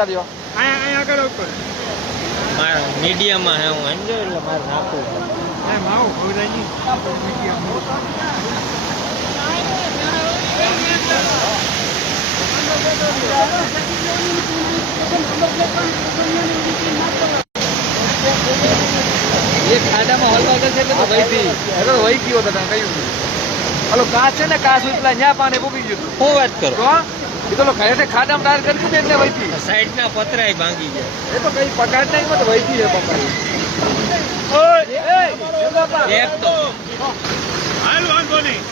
બતાડજો અહીંયા આગળ ઉપર મારા મીડિયમમાં હે હું સમજો એટલે મારે નાખવું એમ આવો ભગરાજી મીડિયમ એ ખાડામાં હલવા જશે એટલે તો વહીથી હવે વહી ગયો તો તમે કહ્યું હલો કાચ છે ને કાચ પેલા ન્યા પાણી પૂકી ગયું શું વાત કરો તો એ તો ખરેખર ખાડામાં ટાયર કર્યું ને એટલે વહીથી સાઈડના પતરાય ભાંગી ગયા એ તો કઈ પગાર નહીં તો વહીથી છે પપ્પા એક તો હાલ વાંધો નહીં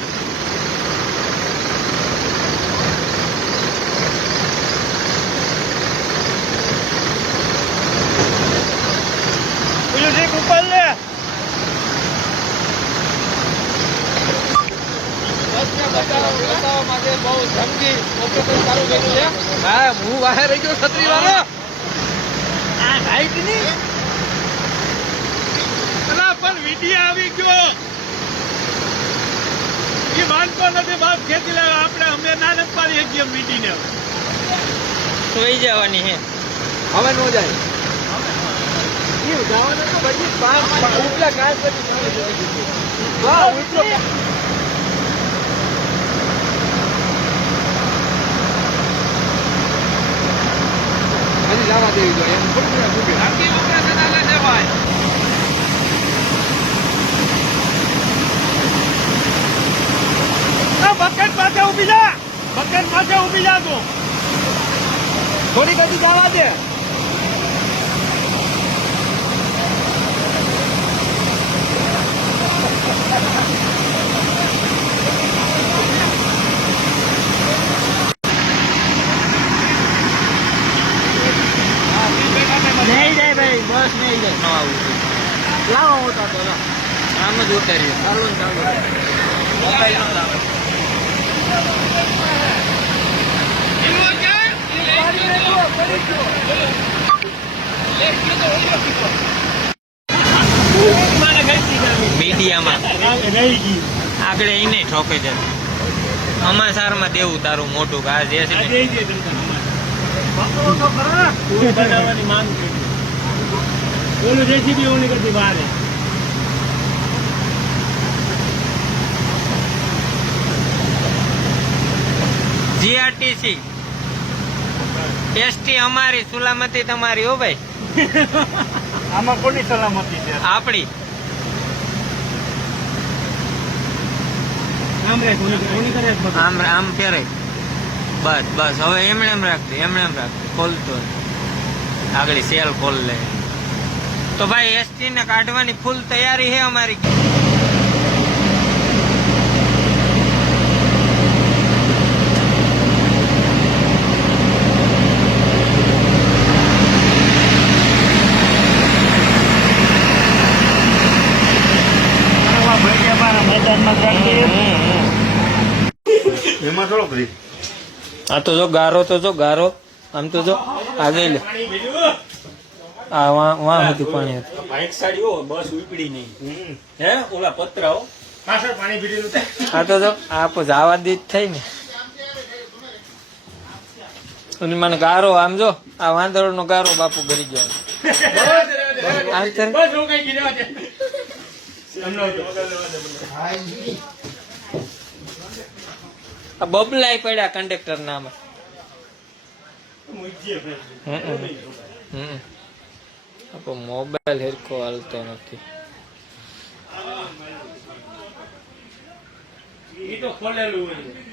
પેલું જે ઉપર લે હા હું બહાર રહી ગયો છત્રી વાળો આ હાઈટ ની પેલા પણ વિડીયો આવી ગયો એ માનતો નથી બાપ ખેતી લાવે આપણે અમે ના નથી પાડી શકીએ મીટીને સોઈ જવાની હે હવે નો જાય જવાનું તો બધી ઉપલા કાચ હા ઉપલો જવા દેવી જોઈએ એમ થોડું ઓપરેશન આલે છે ભાઈ બકેટ પાસે ઉભી જા બકેટ પાસે ઉભી જા તું થોડી ગતિ જવા દે નહીં જાય ભાઈ બસ નહીં જાય ન આવું લાવો હોતા તો આમ જ ઉતારીએ ચાલુ ને ચાલુ મોબાઈલ નો લાવો મીડિયામાં આગળ એને ઠોકે છે અમાસારમાં દેવું તારું મોટું આ જે છે બનાવવાની માંગ કરી ઓલું જેસીબી ઓલી કરતી બહાર જીઆરટીસી ટેસ્ટી અમારી સલામતી તમારી હો ભાઈ આમાં કોની સલામતી છે આપણી આમ આમ ફેરે બસ બસ હવે એમણે એમ રાખજે ખોલતો આગળ સેલ ખોલ લે તો ભાઈ એસટી ને કાઢવાની ફૂલ તૈયારી છે અમારી એમાં થોડો ભરી આ તો જો ગારો આમ તો જો આગળ લે આ વાં હતી પાણી હતું બાઇક સાડીઓ બસ ઉપડી નહીં હે ઓલા પતરાઓ પાછળ પાણી ભીડેલું આ તો જો આ જવા દી થઈ ને અને મને ગારો આમ જો આ વાંદરો નો ગારો બાપુ ભરી ગયો બસ રોકાઈ ગયો આ બબલાઈ પડ્યા કંડક્ટર ના આમાં મોબાઈલ હેરખો હાલતો નથી એ તો ખોલેલું હોય